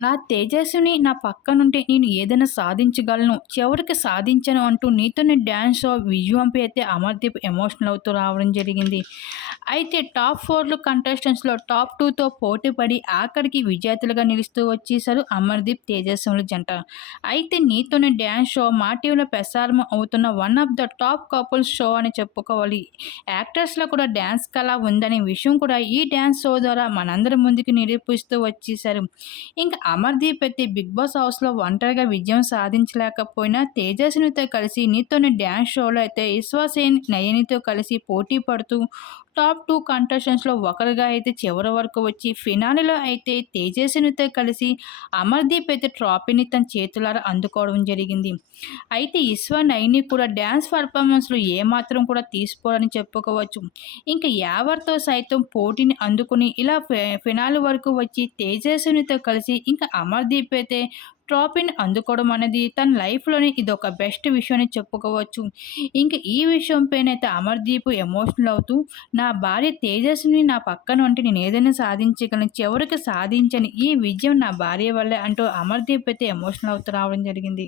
నా తేజస్విని నా పక్కనుంటే నేను ఏదైనా సాధించగలను. చివరికి సాధించాను అంటూ నీతోనే డ్యాన్స్ షో విజయంపై అయితే అమర్దీప్ ఎమోషనల్ అవుతూ రావడం జరిగింది. అయితే టాప్ ఫోర్లు కంటెస్టెంట్స్‌లో టాప్ టూతో పోటీ పడి ఆఖరికి విజేతలుగా నిలుస్తూ వచ్చేశారు అమర్దీప్, తేజస్వినుల జంట. అయితే నీతోనే డ్యాన్స్ షో మా టీవీలో ప్రసారం అవుతున్న one of the top couples show అని చెప్పుకోవాలి. యాక్టర్స్‌లో కూడా డ్యాన్స్ కళ ఉందనే విషయం కూడా ఈ డ్యాన్స్ షో ద్వారా మనందరి ముందుకు నిరూపిస్తూ వచ్చేశారు. ఇంకా అమర్దీప్ అయితే బిగ్ బాస్ హౌస్లో ఒంటరిగా విజయం సాధించలేకపోయినా తేజస్వినితో కలిసి నీతోనే డ్యాన్స్ షోలో అయితే విశ్వసేన్ నయనితో కలిసి పోటీ పడుతూ టాప్ టూ కంటెస్టెంట్స్లో ఒకరిగా అయితే చివరి వరకు వచ్చి ఫినాలిలో అయితే తేజస్వినితో కలిసి అమర్దీప్ అయితే ట్రాఫీని తన చేతులారా అందుకోవడం జరిగింది. అయితే ఈశ్వర్ నైని కూడా డ్యాన్స్ పర్ఫార్మెన్స్లో ఏమాత్రం కూడా తీసుకోవాలని చెప్పుకోవచ్చు. ఇంకా యావర్తో సైతం పోటీని అందుకుని ఇలా ఫినాల్ వరకు వచ్చి తేజస్వినితో కలిసి ఇంకా అమర్దీప్ అయితే ట్రాఫీని అందుకోవడం అనేది తన లైఫ్‌లోనే ఇదొక బెస్ట్ విషయం అని చెప్పుకోవచ్చు. ఇంక ఈ విషయం అయితే అమర్‌దీప్ ఎమోషనల్ అవుతూ, నా భార్య తేజస్విని నా పక్కన ఉంటే నేను ఏదైనా సాధించగలను. చివరికి సాధించని ఈ విజయం నా భార్య వల్లే అంటూ అమర్‌దీప్ అయితే ఎమోషనల్ అవుతూ రావడం జరిగింది.